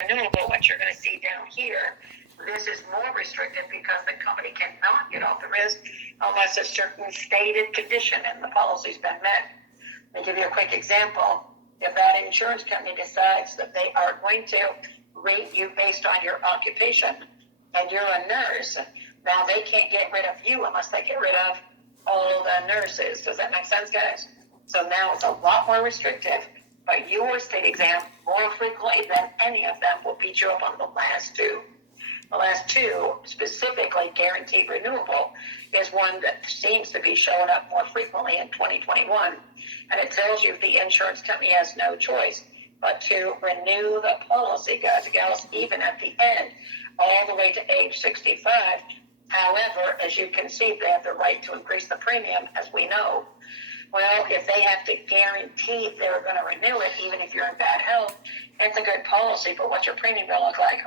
renewable, what you're going to see down here, this is more restrictive because the company cannot get off the risk unless a certain stated condition in the policy's been met. Let me give you a quick example. If that insurance company decides that they are going to rate you based on your occupation and you're a nurse, now they can't get rid of you unless they get rid of all the nurses. Does that make sense, guys? So now it's a lot more restrictive, but your state exam more frequently than any of them will beat you up on the last two. The last two, specifically guaranteed renewable, is one that seems to be showing up more frequently in 2021. And it tells you the insurance company has no choice but to renew the policy, guys and gals, even at the end, all the way to age 65. However, as you can see, they have the right to increase the premium, as we know. Well, if they have to guarantee they're going to renew it, even if you're in bad health, it's a good policy, but what's your premium going to look like?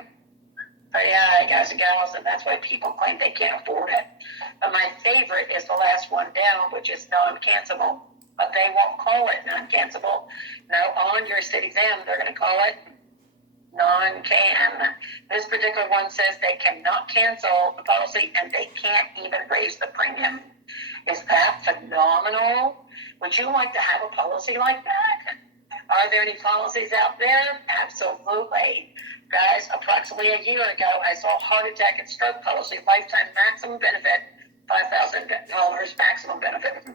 Pretty high, guys and gals, and that's why people claim they can't afford it. But my favorite is the last one down, which is non-cancelable. But they won't call it non-cancelable. No, on your state exam, they're going to call it non-can. This particular one says they cannot cancel the policy and they can't even raise the premium. Is that phenomenal? Would you like to have a policy like that? Are there any policies out there? Absolutely. Guys, approximately a year ago, I saw a heart attack and stroke policy, lifetime maximum benefit, $5,000 maximum benefit.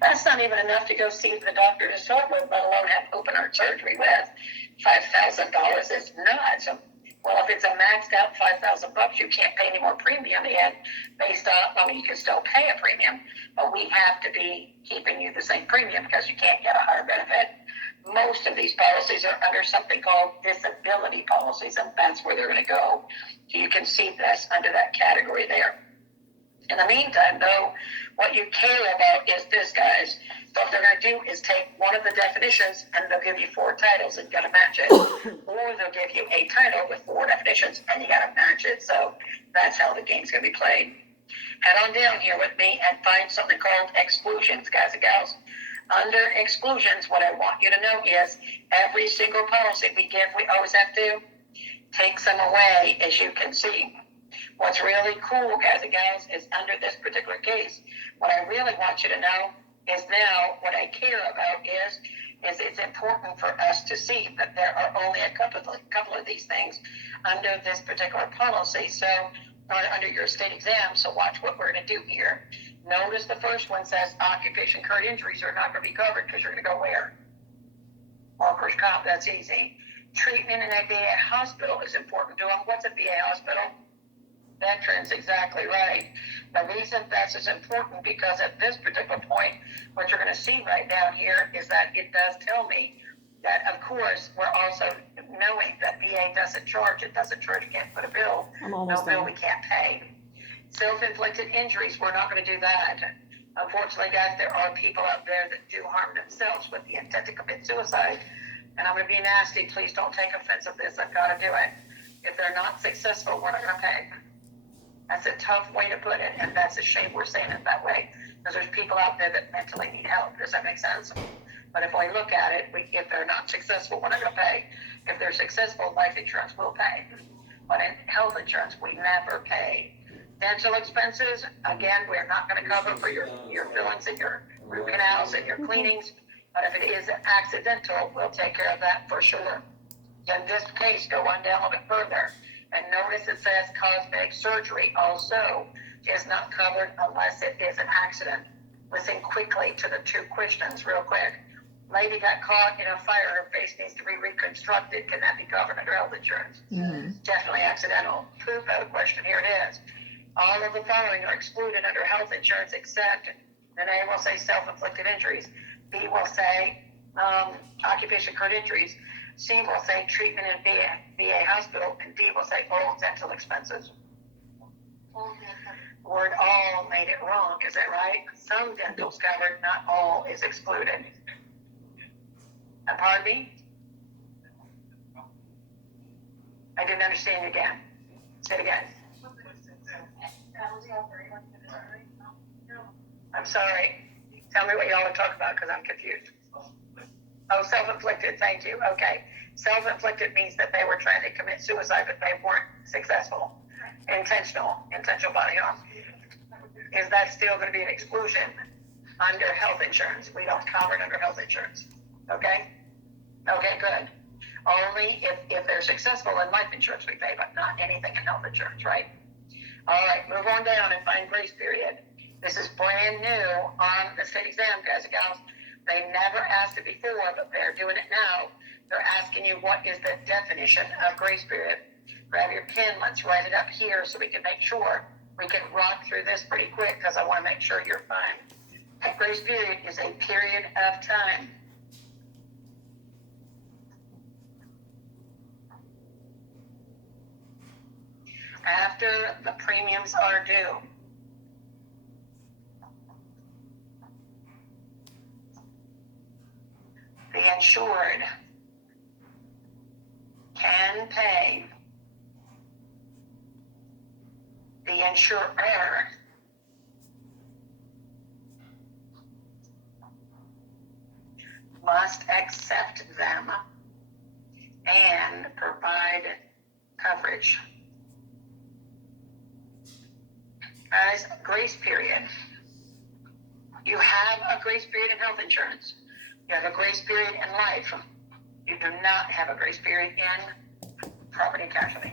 That's not even enough to go see the doctor to start with, let alone have open heart surgery with. $5,000 is nuts. Well, if it's a maxed out $5,000, you can't pay any more premium yet based on, you can still pay a premium, but we have to be keeping you the same premium because you can't get a higher benefit. Most of these policies are under something called disability policies, and that's where they're going to go. So you can see this under that category there. In the meantime, though, what you care about is this, guys. What they're going to do is take one of the definitions, and they'll give you 4 titles, and you got to match it. Or they'll give you a title with 4 definitions, and you got to match it. So that's how the game's going to be played. Head on down here with me and find something called exclusions, guys and gals. Under exclusions, what I want you to know is every single policy we give, we always have to take some away, as you can see. What's really cool, guys and gals, is under this particular case, what I really want you to know is now what I care about is it's important for us to see that there are only a couple of these things under this particular policy. So under your state exam, so watch what we're going to do here. Notice the first one says occupation current injuries are not going to be covered because you're going to go where? Workers' comp, that's easy. Treatment in a VA hospital is important to them. What's a VA hospital? Veterans, exactly right. The reason this is important because at this particular point, what you're going to see right down here is that it does tell me that, of course, we're also knowing that VA doesn't charge. It doesn't charge. You can't put a bill. No bill we can't pay. Self-inflicted injuries, we're not going to do that. Unfortunately, guys, there are people out there that do harm themselves with the intent to commit suicide. And I'm going to be nasty. Please don't take offense of this. I've got to do it. If they're not successful, we're not going to pay. That's a tough way to put it, and that's a shame we're saying it that way, because there's people out there that mentally need help. Does that make sense? But if we look at it, if they're not successful, we're not going to pay. If they're successful, life insurance will pay. But in health insurance, we never pay. Dental expenses, again, we're not going to cover for your fillings and your root canals and your cleanings. But if it is accidental, we'll take care of that for sure. In this case, go on down a little bit further. And notice it says cosmetic surgery also is not covered unless it is an accident. Listen quickly to the 2 questions real quick. Lady got caught in a fire, her face needs to be reconstructed. Can that be covered under health insurance? Mm-hmm. Definitely accidental. Proof of the question, here it is. All of the following are excluded under health insurance except, then A will say self-inflicted injuries. B will say occupation current injuries. C will say treatment in VA hospital, and D will say all dental expenses. Word all made it wrong, is that right? Some dental's covered, not all is excluded. Pardon me? I didn't understand again. Say it again. I'm sorry. Tell me what y'all are talking about because I'm confused. Oh, self-inflicted, thank you. Okay. Self-inflicted means that they were trying to commit suicide, but they weren't successful. Intentional body harm. Is that still going to be an exclusion under health insurance? We don't cover it under health insurance. Okay? Okay, good. Only if they're successful in life insurance we pay, but not anything in health insurance, right? All right, move on down and find grace period. This is brand new on the state exam, guys and gals. They never asked it before, but they're doing it now. They're asking you what is the definition of grace period. Grab your pen, let's write it up here so we can make sure we can rock through this pretty quick because I want to make sure you're fine. A grace period is a period of time. After the premiums are due. The insured can pay the insurer must accept them and provide coverage. Guys, grace period. You have a grace period in health insurance. You have a grace period in life. You do not have a grace period in property and casualty.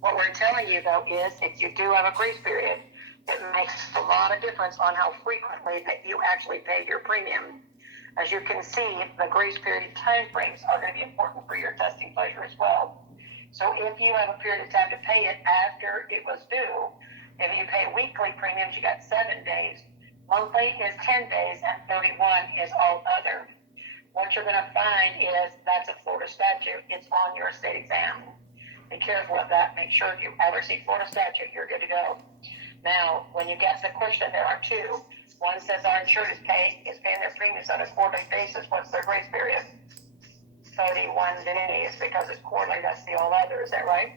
What we're telling you, though, is if you do have a grace period, it makes a lot of difference on how frequently that you actually pay your premium. As you can see, the grace period time frames are going to be important for your testing pleasure as well. So if you have a period of time to pay it after it was due, if you pay weekly premiums, you got 7 days. Monthly is 10 days, and 31 is all other. What you're going to find is that's a Florida statute. It's on your state exam. Be careful of that. Make sure if you ever see Florida statute, you're good to go. Now, when you get the question, there are two. One says our insured is paying their premiums on a quarterly basis. What's their grace period? 31 days, because it's quarterly. That's the all other. Is that right?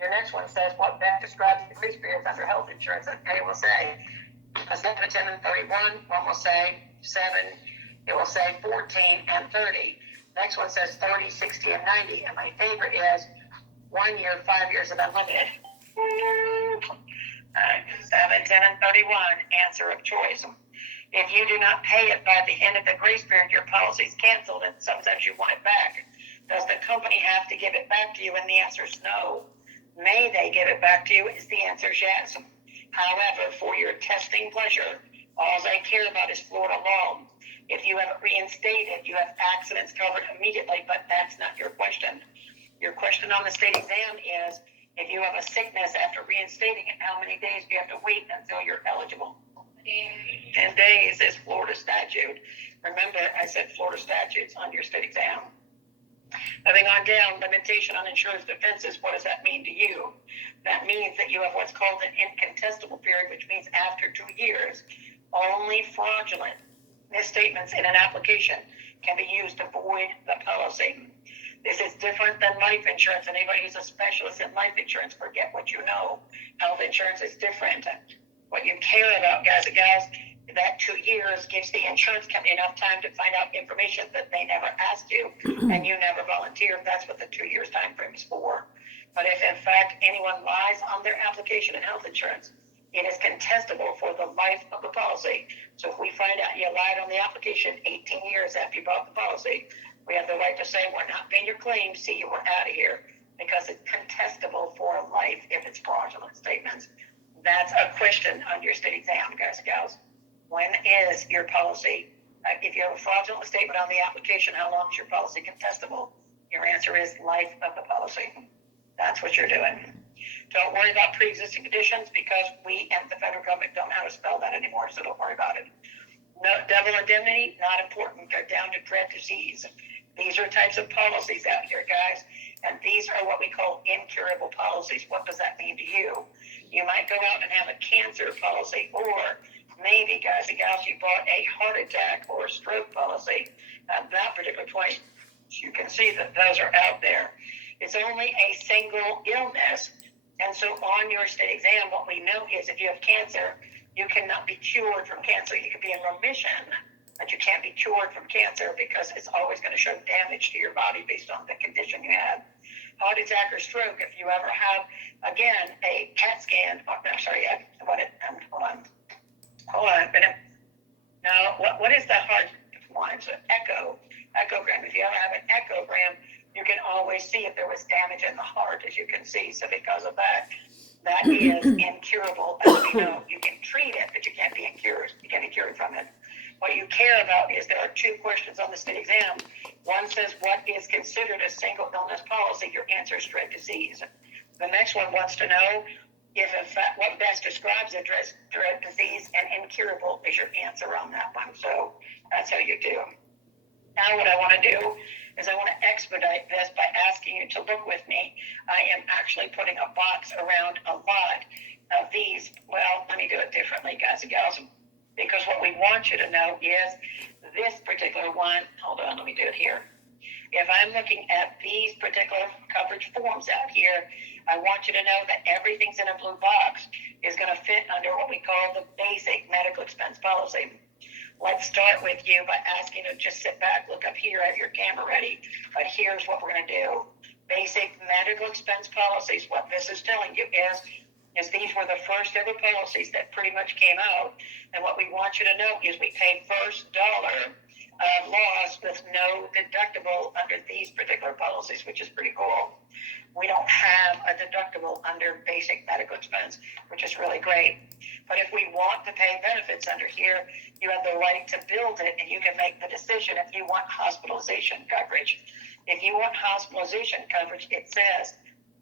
Your next one says what best describes the grace periods under health insurance. And it will say 7, 10, and 31. One will say 7. It will say 14 and 30. Next one says 30, 60, and 90. And my favorite is 1 year, 5 years, and unlimited. 7, 10, and 31. Answer of choice. If you do not pay it by the end of the grace period, your policy is canceled, and sometimes you want it back. Does the company have to give it back to you? And the answer is no. May they give it back to you? Is the answer is yes. However, for your testing pleasure, all they care about is Florida law. If you have it reinstated, you have accidents covered immediately, but that's not your question. Your question on the state exam is, if you have a sickness after reinstating it, how many days do you have to wait until you're eligible? 10 days is Florida statute. Remember, I said Florida statutes on your state exam. Moving on down, limitation on insurance defenses. What does that mean to you? That means that you have what's called an incontestable period, which means after 2 years, only fraudulent misstatements in an application can be used to void the policy. This is different than life insurance. Anybody who's a specialist in life insurance, forget what you know. Health insurance is different. What you care about, guys and gals, that 2 years gives the insurance company enough time to find out information that they never asked you and you never volunteered. That's what the 2 years time frame is for. But if in fact anyone lies on their application in health insurance, it is contestable for the life of the policy. So if we find out you lied on the application 18 years after you bought the policy, we have the right to say we're not paying your claim, see you, we're out of here, because it's contestable for life if it's fraudulent statements. That's a question on your state exam, guys and gals. When is your policy? If you have a fraudulent statement on the application, how long is your policy contestable? Your answer is life of the policy. That's what you're doing. Don't worry about pre-existing conditions, because we and the federal government don't know how to spell that anymore, so don't worry about it. No, double indemnity, not important. They're down to dread disease. These are types of policies out here, guys, and these are what we call incurable policies. What does that mean to you? You might go out and have a cancer policy, or maybe, guys and gals, you bought a heart attack or a stroke policy at that particular point. You can see that those are out there. It's only a single illness, and so on your state exam, what we know is if you have cancer, you cannot be cured from cancer. You can be in remission, that you can't be cured from cancer because it's always going to show damage to your body based on the condition you have. Heart attack or stroke, if you ever have, again, a CAT scan, hold on a minute. Now, what is the heart one? It's an echogram. If you ever have an echogram, you can always see if there was damage in the heart, as you can see. So because of that, that is incurable. As we know, you can treat it, but you can't be cured. You can't be cured from it. What you care about is there are two questions on the state exam. One says, what is considered a single illness policy? Your answer is dread disease. The next one wants to know if in fact what best describes a dread disease, and incurable is your answer on that one. So that's how you do. Now what I want to do is I want to expedite this by asking you to look with me. I am actually putting a box around a lot of these. Well, let me do it differently, guys and gals, because what we want you to know is this particular one. Hold on, let me do it here. If I'm looking at these particular coverage forms out here, I want you to know that everything's in a blue box is going to fit under what we call the basic medical expense policy. Let's start with you by asking you to just sit back, look up here, have your camera ready. But here's what we're going to do. Basic medical expense policies, what this is telling you is these were the first ever policies that pretty much came out. And what we want you to know is we pay first dollar of loss with no deductible under these particular policies, which is pretty cool. We don't have a deductible under basic medical expense, which is really great. But if we want to pay benefits under here, you have the right to build it, and you can make the decision if you want hospitalization coverage. If you want hospitalization coverage, it says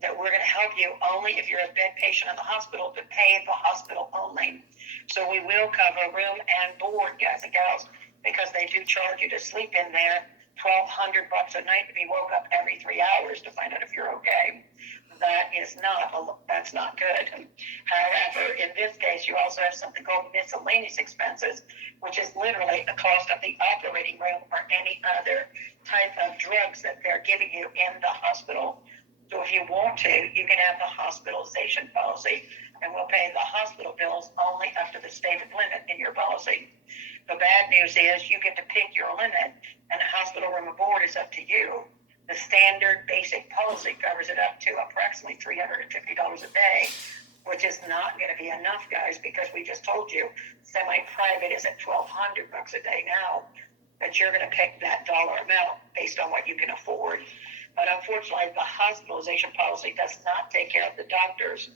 that we're going to help you only if you're a bed patient in the hospital to pay the hospital only. So we will cover room and board, guys and gals, because they do charge you to sleep in there $1,200 a night to be woke up every 3 hours to find out if you're okay. That's not good. However, in this case, you also have something called miscellaneous expenses, which is literally the cost of the operating room or any other type of drugs that they're giving you in the hospital. So if you want to, you can have the hospitalization policy, and we'll pay the hospital bills only up to the stated limit in your policy. The bad news is you get to pick your limit, and the hospital room and board is up to you. The standard basic policy covers it up to approximately $350 a day, which is not going to be enough, guys, because we just told you semi-private is at $1,200 a day now, but you're going to pick that dollar amount based on what you can afford. But unfortunately, the hospitalization policy does not take care of the doctors.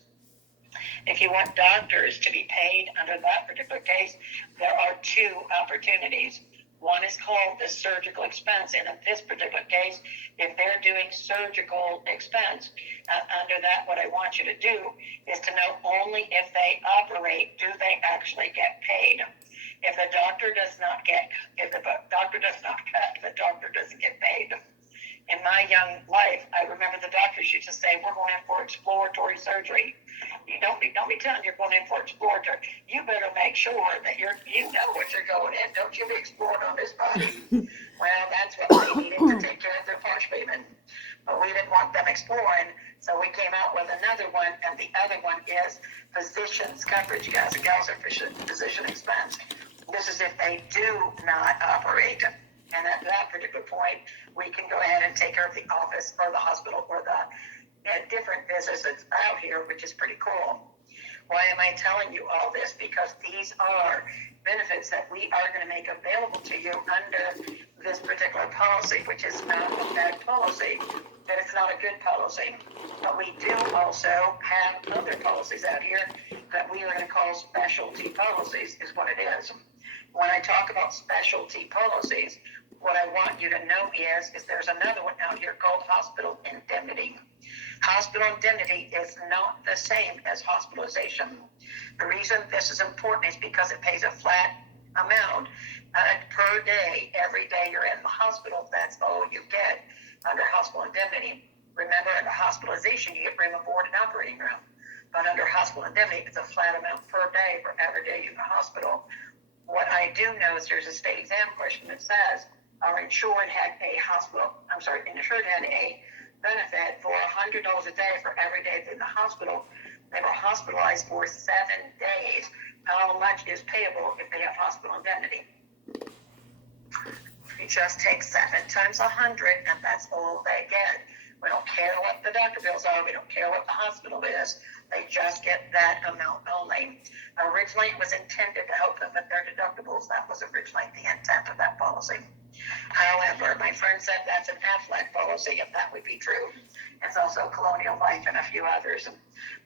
If you want doctors to be paid under that particular case, there are two opportunities. One is called the surgical expense, and in this particular case, if they're doing surgical expense, under that, what I want you to do is to know only if they operate, do they actually get paid? If the doctor does not cut, the doctor doesn't get paid. In my young life, I remember the doctors used to say, we're going in for exploratory surgery. You don't be telling you're going in for exploratory. You better make sure that you know what you're going in. Don't you be exploring on this body. Well, that's what they needed to take care of their parts payment. But we didn't want them exploring, so we came out with another one, and the other one is physician's coverage, guys and gals, or physician expense. This is if they do not operate. And at that particular point, we can go ahead and take care of the office or the hospital or the different businesses out here, which is pretty cool. Why am I telling you all this? Because these are benefits that we are going to make available to you under this particular policy, which is not a bad policy, but it's not a good policy. But we do also have other policies out here that we are going to call specialty policies, is what it is. When I talk about specialty policies, what I want you to know is there's another one out here called hospital indemnity. Hospital indemnity is not the same as hospitalization. The reason this is important is because it pays a flat amount per day. Every day you're in the hospital, that's all you get under hospital indemnity. Remember, under hospitalization, you get room and board and operating room. But under hospital indemnity, it's a flat amount per day for every day you're in the hospital. What I do know is there's a state exam question that says our insured had a benefit for $100 a day for every day in the hospital. They were hospitalized for 7 days. How much is payable if they have hospital indemnity? You just take 7 times 100, and that's all they get. We don't care what the doctor bills are. We don't care what the hospital is. They just get that amount only. Originally, it was intended to help them with their deductibles. That was originally the intent of that policy. However, my friend said that's an Aflac policy, if that would be true. It's also Colonial Life and a few others.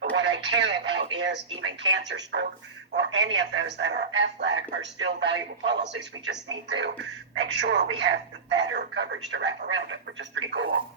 But what I care about is even cancer, stroke, or any of those that are Aflac are still valuable policies. We just need to make sure we have the better coverage to wrap around it, which is pretty cool.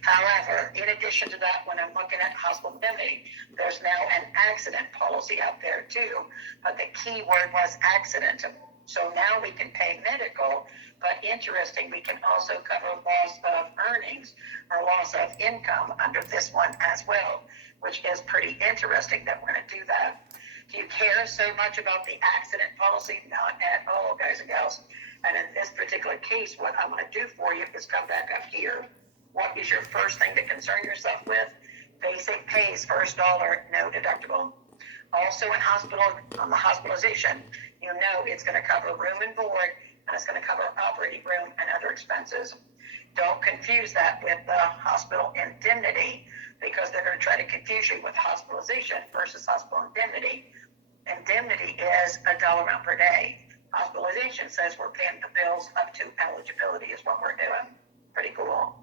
However, in addition to that, when I'm looking at hospital indemnity, there's now an accident policy out there too. But the key word was accident. So now we can pay medical, but interesting, we can also cover loss of earnings or loss of income under this one as well, which is pretty interesting that we're going to do that. Do you care so much about the accident policy? Not at all, guys and gals. And in this particular case, what I'm going to do for you is come back up here. What is your first thing to concern yourself with? Basic pays, first dollar, no deductible. Also in hospital, on the hospitalization, you know it's going to cover room and board, and it's going to cover operating room and other expenses. Don't confuse that with the hospital indemnity, because they're going to try to confuse you with hospitalization versus hospital indemnity. Indemnity is a dollar amount per day. Hospitalization says we're paying the bills up to eligibility is what we're doing. Pretty cool.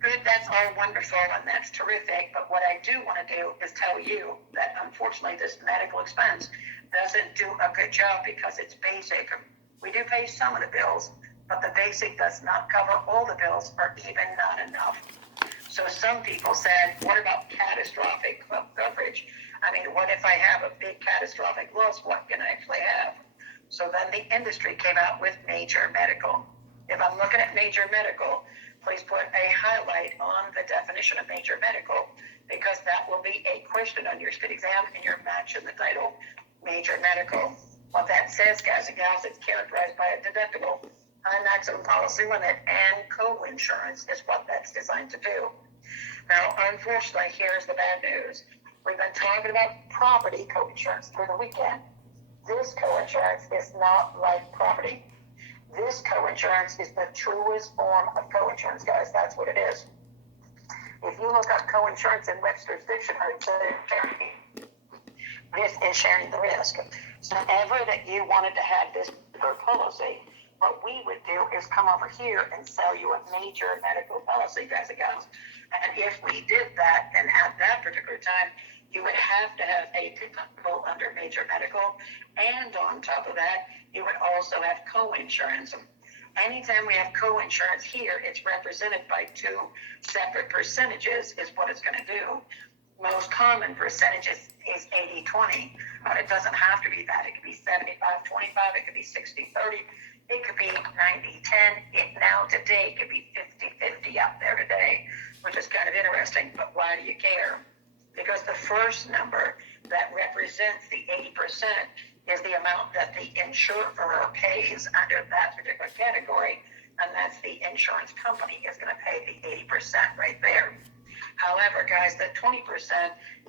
Good, that's all wonderful, and that's terrific. But what I do want to do is tell you that unfortunately this medical expense doesn't do a good job because it's basic. We do pay some of the bills, but the basic does not cover all the bills or even not enough. So some people said, what about catastrophic coverage? I mean, what if I have a big catastrophic loss? What can I actually have? So then the industry came out with major medical. If I'm looking at major medical, please put a highlight on the definition of major medical, because that will be a question on your state exam and your match in the title, major medical. What that says, guys and gals, it's characterized by a deductible, high maximum policy limit, and co-insurance is what that's designed to do. Now, unfortunately, here's the bad news. We've been talking about property co-insurance through the weekend. This co-insurance is not like property. This co-insurance is the truest form of co-insurance, guys. That's what it is. If you look up co-insurance in Webster's dictionary, this is sharing the risk. So ever that you wanted to have this policy, what we would do is come over here and sell you a major medical policy, guys and gals. And if we did that, then at that particular time, you would have to have a deductible under major medical, and on top of that, you would also have co-insurance. Anytime we have co-insurance here, it's represented by 2 separate percentages is what it's going to do. Most common percentages is 80-20, but it doesn't have to be that. It could be 75-25, it could be 60-30, it could be 90-10. Now today, it could be 50-50 out there today, which is kind of interesting, but why do you care? Because the first number that represents the 80% is the amount that the insurer pays under that particular category, and that's the insurance company is going to pay the 80% right there. However, guys, the 20%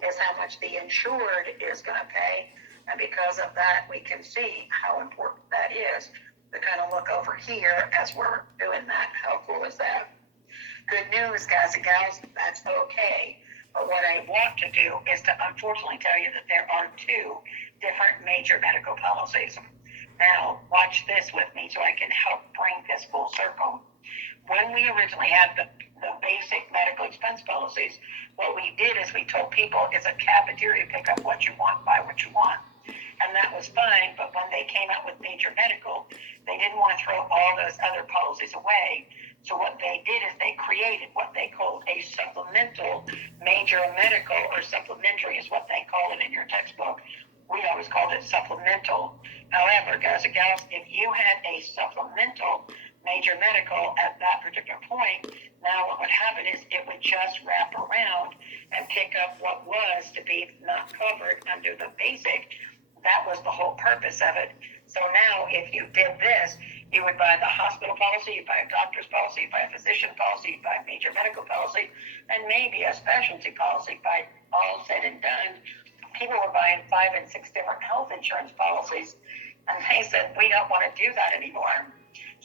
is how much the insured is going to pay, and because of that, we can see how important that is to kind of look over here as we're doing that. How cool is that? Good news, guys and gals, that's okay. But what I want to do is to unfortunately tell you that there are 2 different major medical policies. Now, watch this with me so I can help bring this full circle. When we originally had the basic medical expense policies, what we did is we told people it's a cafeteria, pick up what you want, buy what you want. And that was fine, but when they came out with major medical, they didn't want to throw all those other policies away. So what they did is they created what they called a supplemental major medical, or supplementary is what they call it in your textbook. We always called it supplemental. However, guys and gals, if you had a supplemental major medical at that particular point, now what would happen is it would just wrap around and pick up what was to be not covered under the basic. That was the whole purpose of it. So now if you did this, you would buy the hospital policy, you'd buy a doctor's policy, you'd buy a physician policy, you'd buy a major medical policy, and maybe a specialty policy. By all said and done, people were buying 5 and 6 different health insurance policies, and they said, we don't want to do that anymore.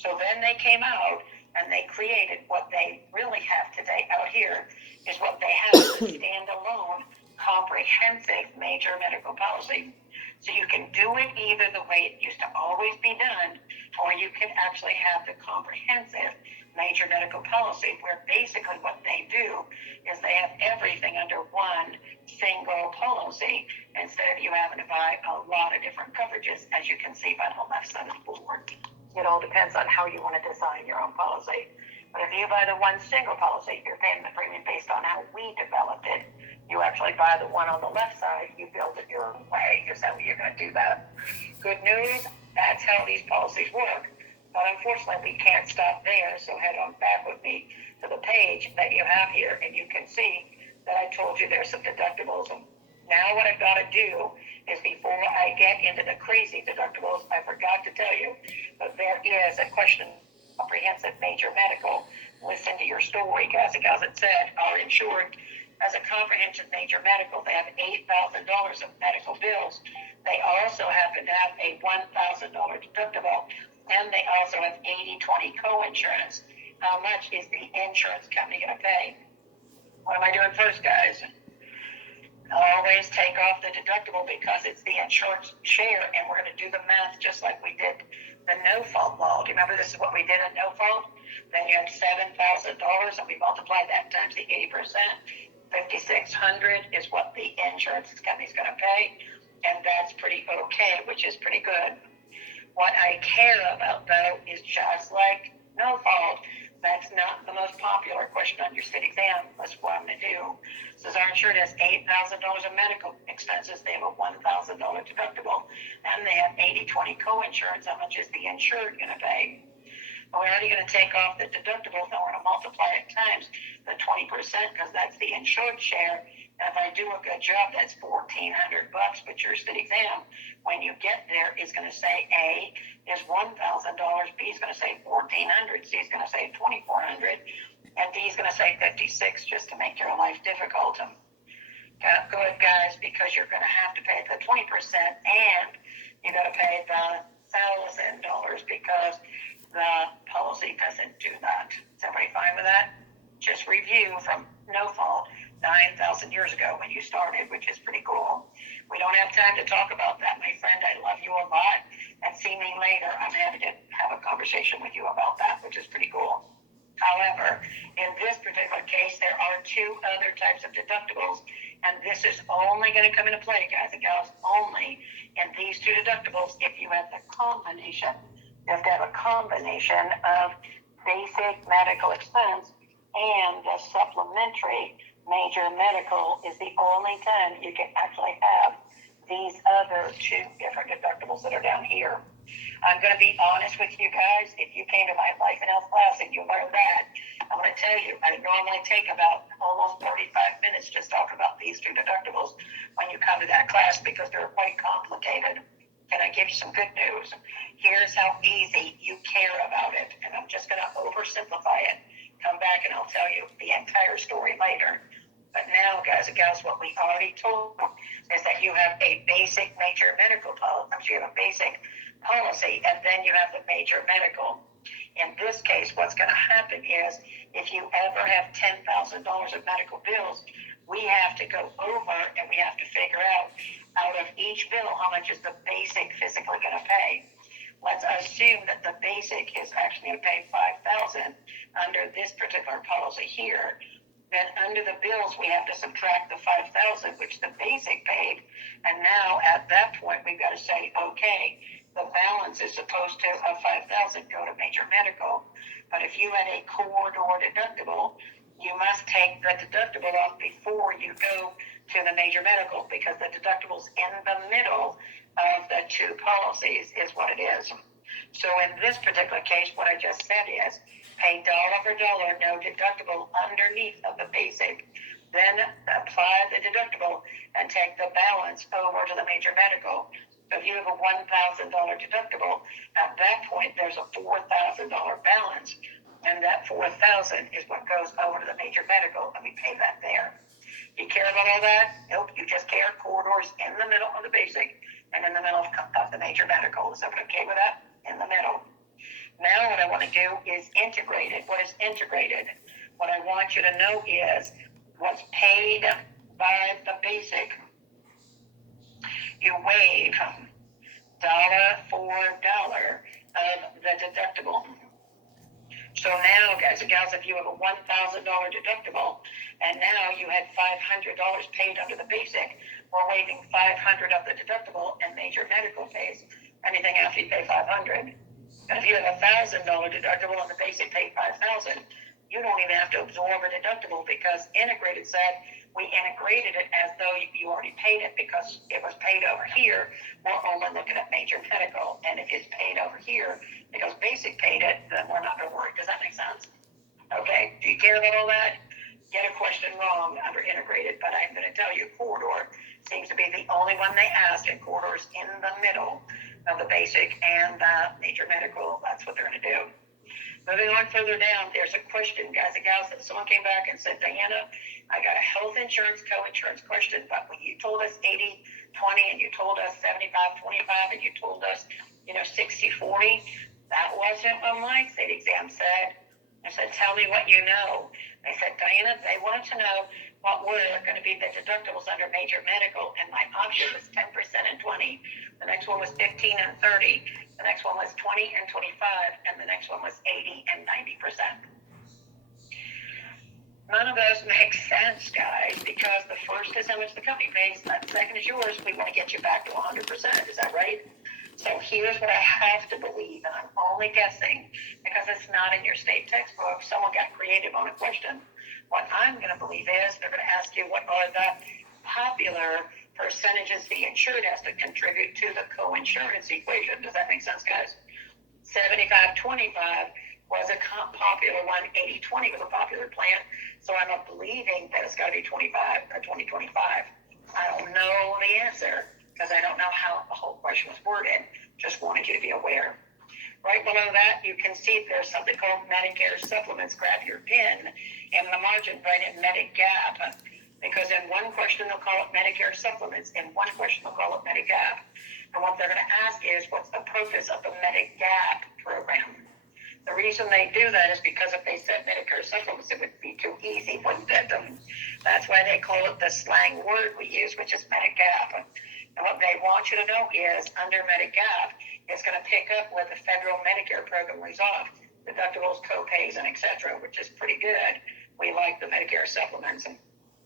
So then they came out and they created what they really have today out here is what they have is a standalone comprehensive major medical policy. So you can do it either the way it used to always be done, or you can actually have the comprehensive major medical policy where basically what they do is they have everything under one single policy instead of you having to buy a lot of different coverages, as you can see by the left side of the board. It all depends on how you want to design your own policy. But if you buy the one single policy, you're paying the premium based on how we developed it. You actually buy the one on the left side, you build it your own way. Is that way you're going to do that? Good news, that's how these policies work. But unfortunately, we can't stop there, so head on back with me to the page that you have here, and you can see that I told you there's some deductibles. And now what I've got to do is before I get into the crazy deductibles, I forgot to tell you, but there is a question comprehensive major medical. Listen to your story, guys and gals. It said, are insured as a comprehensive major medical. They have $8,000 of medical bills. They also happen to have a $1,000 deductible, and they also have 80/20 co-insurance. How much is the insurance company going to pay? What am I doing first, guys? Always take off the deductible because it's the insurance share, and we're going to do the math just like we did the no-fault law. Do you remember this is what we did at no-fault? Then you had $7,000, and we multiplied that times the 80%. $5,600 is what the insurance company's going to pay, and that's pretty okay, which is pretty good. What I care about, though, is just like no-fault. That's not the most popular question on your state exam. That's what I'm going to do. Says our insured has $8,000 of medical expenses. They have a $1,000 deductible, and they have 80/20 co-insurance. How much is the insured going to pay? Well, we're already going to take off the deductible. Now we're going to multiply it times the 20% because that's the insured share. And if I do a good job, that's $1,400 with your state exam. When you get there, it's going to say A is $1,000, B is going to say $1,400, C is going to say $2,400, and D is going to say $56 just to make your life difficult. Good, guys, because you're going to have to pay the 20%, and you got to pay the $1,000 because the policy doesn't do that. Is everybody fine with that? Just review from no fault 9,000 years ago when you started, which is pretty cool. We don't have time to talk about that, my friend. I love you a lot. And see me later. I'm happy to have a conversation with you about that, which is pretty cool. However, in this particular case, there are two other types of deductibles, and this is only going to come into play, guys and gals, only in these two deductibles if you have the combination. You have to have a combination of basic medical expense and the supplementary major medical is the only time you can actually have these other two different deductibles that are down here. I'm going to be honest with you guys. If you came to my life and health class and you learned that, I'm going to tell you, I normally take about almost 35 minutes just talking about these two deductibles when you come to that class because they're quite complicated. Can I give you some good news? Here's how easy you care about it, and I'm just going to oversimplify it. Come back and I'll tell you the entire story later. But now, guys and gals, what we already told you is that you have a basic major medical policy. You have a basic policy, and then you have the major medical. In this case, what's going to happen is if you ever have $10,000 of medical bills, we have to go over and we have to figure out of each bill how much is the basic physically going to pay. Let's assume that the basic is actually going to pay $5,000 under this particular policy here. Then under the bills, we have to subtract the $5,000, which the basic paid. And now at that point, we've got to say, okay, the balance is supposed to, of $5,000, go to major medical. But if you had a corridor deductible, you must take the deductible off before you go to the major medical because the deductible's in the middle of the two policies is what it is. So in this particular case, what I just said is pay dollar for dollar, no deductible underneath of the basic. Then apply the deductible and take the balance over to the major medical. So if you have a $1,000 deductible, at that point there's a $4,000 balance, and that $4,000 is what goes over to the major medical, and we pay that there. You care about all that? Nope, you just care corridors in the middle of the basic and in the middle of the major medical. Is everyone okay with that? In the middle. Now what I want to do is integrated. What is integrated? What I want you to know is what's paid by the basic. You waive dollar for dollar of the deductible. So now, guys and gals, if you have a $1,000 deductible and now you had $500 paid under the basic, we're waiving $500 of the deductible, and major medical pays anything after you pay $500. And if you have a $1,000 deductible and the basic paid $5,000, you don't even have to absorb a deductible, because integrated said we integrated it as though you already paid it, because it was paid over here. We're only looking at major medical, and if it's paid over here because basic paid it, then we're not going to worry. Does that make sense? Okay. Do you care about all that? Get a question wrong under integrated, but I'm going to tell you, corridor seems to be the only one they asked, and corridor's in the middle of the basic and the major medical. That's what they're going to do. Moving on further down, there's a question, guys and gals, that someone came back and said, Diana, I got a health insurance, co-insurance question, but when you told us 80-20 and you told us 75-25 and you told us, 60-40, that wasn't what my state exam said. I said, tell me what you know. They said, Diana, they wanted to know what were going to be the deductibles under major medical, and my option was 10% and 20. The next one was 15 and 30. The next one was 20 and 25, and the next one was 80 and 90%. None of those make sense, guys, because the first is how much the company pays, that second is yours. We want to get you back to 100%. Is that right? So here's what I have to believe, and I'm only guessing because it's not in your state textbook. Someone got creative on a question. What I'm going to believe is they're going to ask you what are the popular percentages the insured has to contribute to the co-insurance equation. Does that make sense, guys? 75-25 was a popular one. 80-20 was a popular plan. So I'm believing that it's got to be 25 or 20-25. I don't know the answer because I don't know how the whole question was worded. Just wanted you to be aware. Right below that, you can see there's something called Medicare supplements. Grab your pen in the margin, right in Medigap. Because in one question, they'll call it Medicare supplements. In one question, they'll call it Medigap. And what they're going to ask is, what's the purpose of the Medigap program? The reason they do that is because if they said Medicare supplements, it would be too easy, wouldn't it? That's why they call it the slang word we use, which is Medigap. And what they want you to know is, under Medigap, it's going to pick up where the federal Medicare program leaves off, deductibles, co-pays, and etc., which is pretty good. We like the Medicare supplements.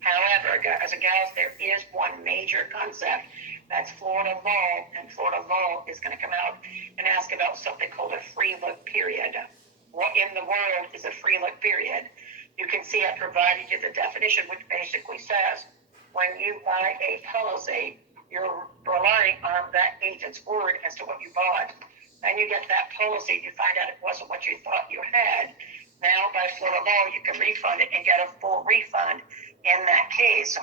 However, guys and gals, there is one major concept. That's Florida Law, and Florida Law is going to come out and ask about something called a free look period. What in the world is a free look period? You can see I provided you the definition, which basically says when you buy a policy, you're relying on that agent's word as to what you bought. Then you get that policy, you find out it wasn't what you thought you had. Now, by Florida law, you can refund it and get a full refund in that case.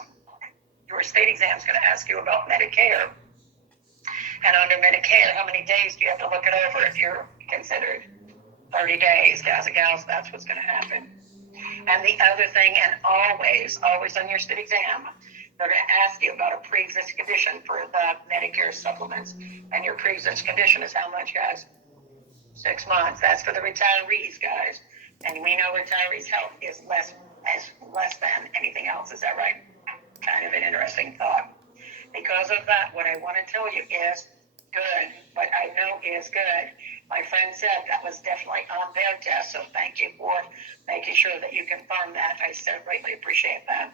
Your state exam is going to ask you about Medicare. And under Medicare, how many days do you have to look it over if you're considered 30 days? Guys and gals, that's what's going to happen. And the other thing, and always on your state exam, they're going to ask you about a pre-existing condition for the Medicare supplements. And your pre-existing condition is how much, guys? 6 months. That's for the retirees, guys. And we know retirees' health is less than anything else. Is that right? Kind of an interesting thought. Because of that, what I want to tell you is good. What I know is good. My friend said that was definitely on their test, so thank you for making sure that you confirm that. I so greatly appreciate that.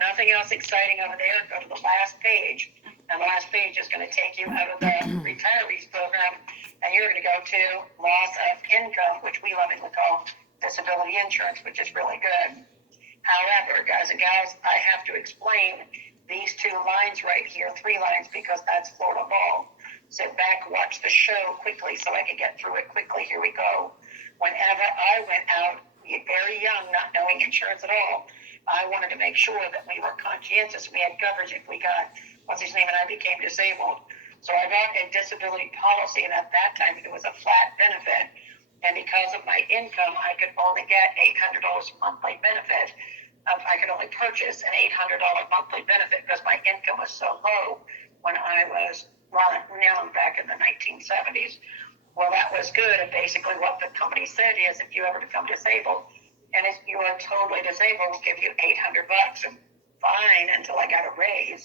Nothing else exciting over there. Go to the last page. And the last page is going to take you out of the retirees program, and you're going to go to loss of income, which we lovingly call disability insurance, which is really good. However, guys and gals, I have to explain these 2 lines right here, 3 lines, because that's Florida law. Sit back, watch the show quickly so I can get through it quickly. Here we go. Whenever I went out, very young, not knowing insurance at all, I wanted to make sure that we were conscientious. We had coverage if we got, what's his name, and I became disabled. So I bought a disability policy, and at that time, it was a flat benefit. And because of my income, I could only get $800 monthly benefit. I could only purchase an $800 monthly benefit because my income was so low when I was young back in the 1970s. Well, that was good. And basically what the company said is if you ever become disabled, and if you are totally disabled, we'll give you $800. And fine, until I got a raise.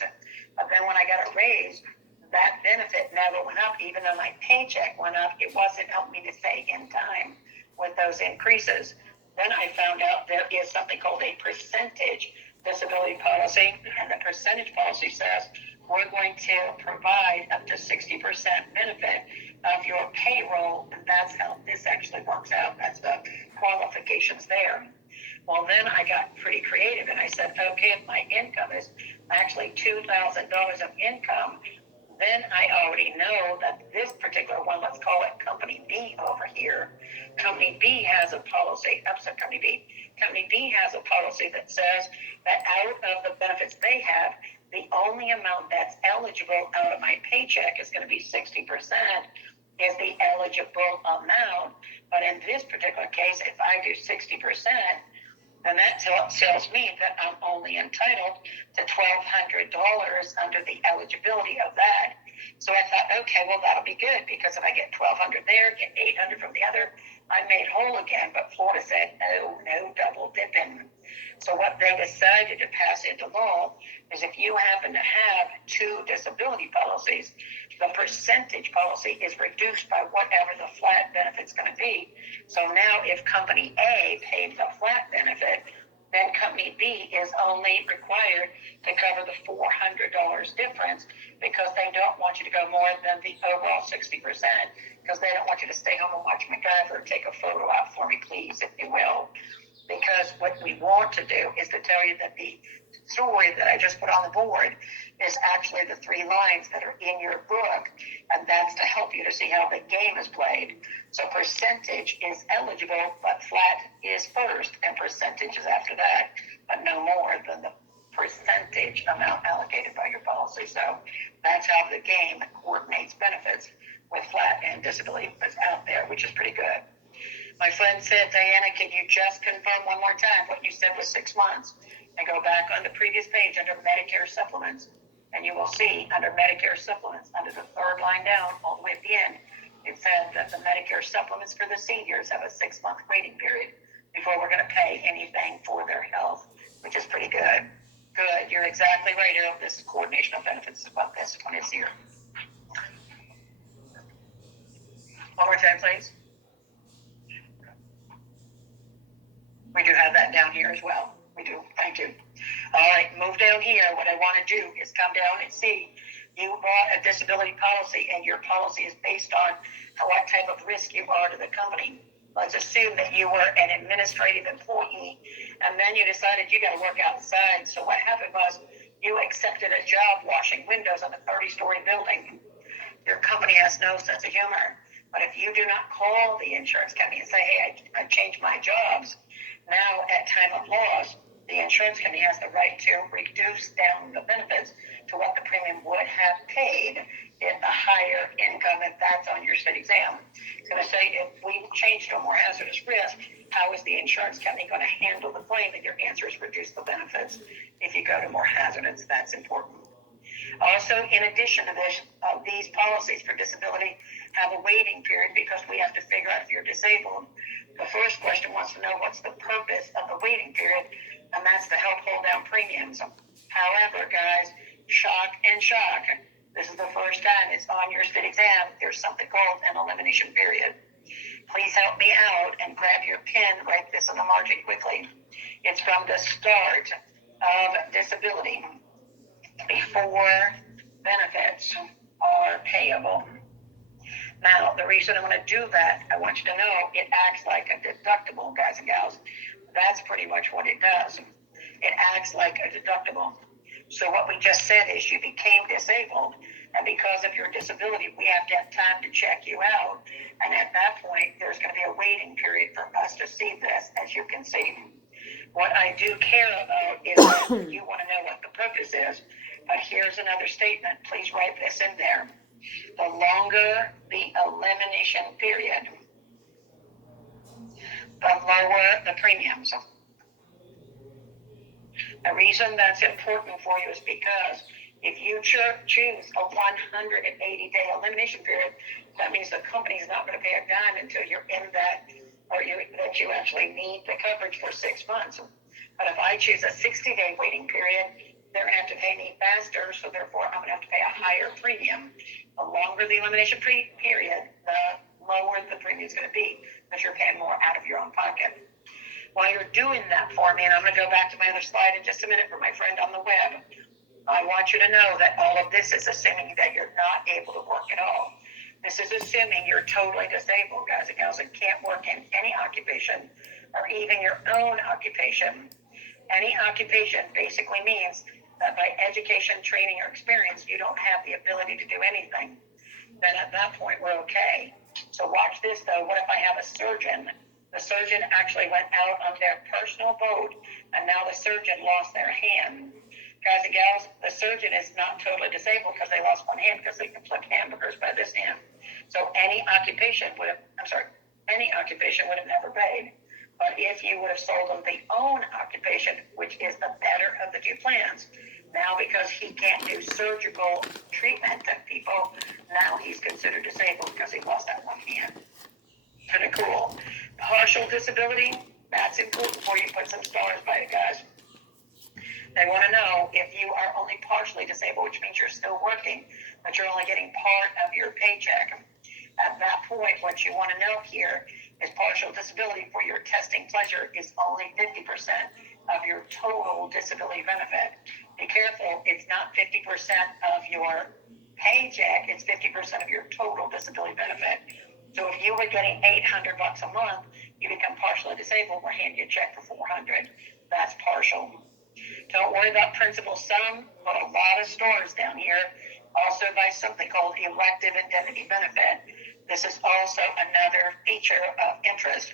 But then when I got a raise, that benefit never went up, even though my paycheck went up. It wasn't helping me to stay in time with those increases. Then I found out there is something called a percentage disability policy, and the percentage policy says we're going to provide up to 60% benefit of your payroll, and that's how this actually works out. That's the qualifications there. Well, then I got pretty creative, and I said, okay, if my income is actually $2,000 of income, then I already know that this particular one, let's call it Company B over here. Company B has a policy, Company B. Company B has a policy that says that out of the benefits they have, the only amount that's eligible out of my paycheck is going to be 60%, is the eligible amount. But in this particular case, if I do 60%, then that tells me that I'm only entitled to $1,200 under the eligibility of that. So I thought, okay, well, that'll be good, because if I get $1,200 there, get $800 from the other, I'm made whole again. But Florida said, no double dipping. So what they decided to pass into law is if you happen to have two disability policies, the percentage policy is reduced by whatever the flat benefit's going to be. So now if Company A paid the flat benefit, then Company B is only required to cover the $400 difference, because they don't want you to go more than the overall 60%, because they don't want you to stay home and watch MacGyver. Take a photo out for me, please, if you will. Because what we want to do is to tell you that the story that I just put on the board is actually the 3 lines that are in your book, and that's to help you to see how the game is played. So percentage is eligible, but flat is first, and percentage is after that, but no more than the percentage amount allocated by your policy. So that's how the game coordinates benefits with flat and disability is out there, which is pretty good. My friend said, Diana, can you just confirm one more time what you said was 6 months? And go back on the previous page under Medicare supplements, and you will see under Medicare supplements, under the 3rd line down, all the way at the end, it said that the Medicare supplements for the seniors have a 6-month waiting period before we're going to pay anything for their health, which is pretty good. Good. You're exactly right, Errol. This is coordination of benefits is what this one is here. One more time, please. We do have that down here as well. We do. Thank you. All right, move down here. What I want to do is come down and see you bought a disability policy, and your policy is based on what type of risk you are to the company. Let's assume that you were an administrative employee, and then you decided you got to work outside. So what happened was you accepted a job washing windows on a 30-story building. Your company has no sense of humor. But if you do not call the insurance company and say, hey, I changed my jobs, now at time of loss, the insurance company has the right to reduce down the benefits to what the premium would have paid in the higher income, if that's on your state exam. It's going to say, if we change to a more hazardous risk, how is the insurance company going to handle the claim? And your answer is reduce the benefits. If you go to more hazardous, that's important. Also, in addition to this, these policies for disability have a waiting period, because we have to figure out if you're disabled. The first question wants to know what's the purpose of the waiting period, and that's to help hold down premiums. However, guys, shock and shock, this is the first time it's on your state exam. There's something called an elimination period. Please help me out and grab your pen, write this on the margin quickly. It's from the start of disability, before benefits are payable. Now, the reason I want to do that, I want you to know it acts like a deductible, guys and gals. That's pretty much what it does. It acts like a deductible. So what we just said is you became disabled, and because of your disability, we have to have time to check you out. And at that point, there's going to be a waiting period for us to see this, as you can see. What I do care about is that you want to know what the purpose is. But here's another statement. Please write this in there. The longer the elimination period, the lower the premiums. The reason that's important for you is because if you choose a 180-day elimination period, That means the company's not going to pay a dime until you're in that, that you actually need the coverage for 6 months. But if I choose a 60-day waiting period, they're going to have to pay me faster, so therefore I'm going to have to pay a higher premium. The longer the elimination period, the lower the premium is going to be, because you're paying more out of your own pocket. While you're doing that for me, and I'm going to go back to my other slide in just a minute for my friend on the web, I want you to know that all of this is assuming that you're not able to work at all. This is assuming you're totally disabled, guys and gals, and can't work in any occupation or even your own occupation. Any occupation basically means that by education, training, or experience, you don't have the ability to do anything. Then at that point, we're okay. So watch this, though. What if I have a surgeon? The surgeon actually went out on their personal boat, and now the surgeon lost their hand. Guys and gals, the surgeon is not totally disabled because they lost one hand because they can flip hamburgers by this hand. So any occupation would have never paid. But if you would have sold them the own occupation, which is the better of the two plans, now because he can't do surgical treatment to people, now he's considered disabled because he lost that one hand. Kind of cool. Partial disability, that's important for you. Put some stars by it, guys. They want to know if you are only partially disabled, which means you're still working, but you're only getting part of your paycheck. At that point, what you want to know here is partial disability for your testing pleasure is only 50% of your total disability benefit. Be careful, it's not 50% of your paycheck, it's 50% of your total disability benefit. So if you were getting $800 a month, you become partially disabled, we'll hand you a check for $400. That's partial. Don't worry about principal sum, but a lot of stores down here also buy something called elective indemnity benefit. This is also another feature of interest,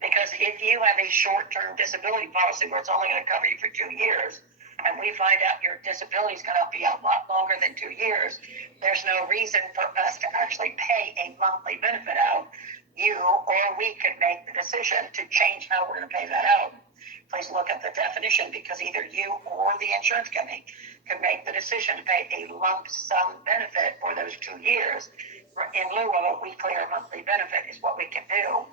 because if you have a short-term disability policy where it's only going to cover you for 2 years, and we find out your disability is going to be a lot longer than 2 years, there's no reason for us to actually pay a monthly benefit out. You or we could make the decision to change how we're going to pay that out. Please look at the definition, because either you or the insurance company could make the decision to pay a lump sum benefit for those 2 years in lieu of a weekly or monthly benefit is what we can do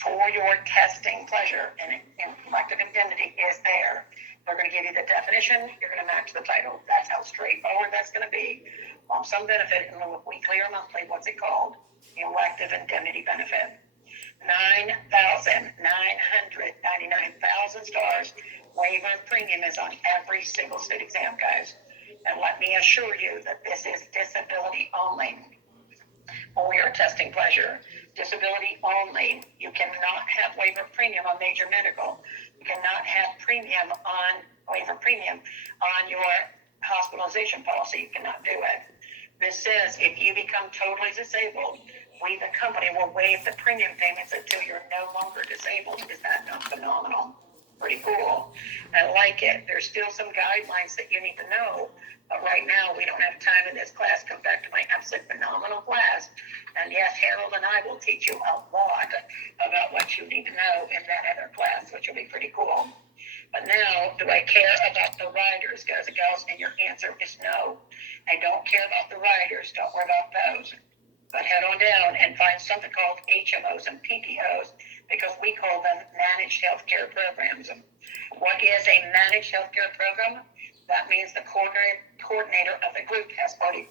for your testing pleasure. And elective indemnity is there. They're going to give you the definition. You're going to match the title. That's how straightforward that's going to be. Lump sum benefit in lieu of weekly or monthly. What's it called? Elective indemnity benefit. 9,999,000 stars. Waiver of premium is on every single state exam, guys. And let me assure you that this is disability only. For your testing pleasure, disability only. You cannot have waiver of premium on major medical. You cannot have waiver premium on your hospitalization policy. You cannot do it. This says if you become totally disabled, we, the company, will waive the premium payments until you're no longer disabled. Is that not phenomenal? Pretty cool. I like it. There's still some guidelines that you need to know, but right now we don't have time in this class. Come back to my absolute phenomenal class. And yes, Harold and I will teach you a lot about what you need to know in that other class, which will be pretty cool. But now, do I care about the riders, guys and gals? And your answer is no. I don't care about the riders. Don't worry about those. But head on down and find something called HMOs and PPOs, because we call them managed healthcare programs. What is a managed healthcare program? That means the coordinator of the group has already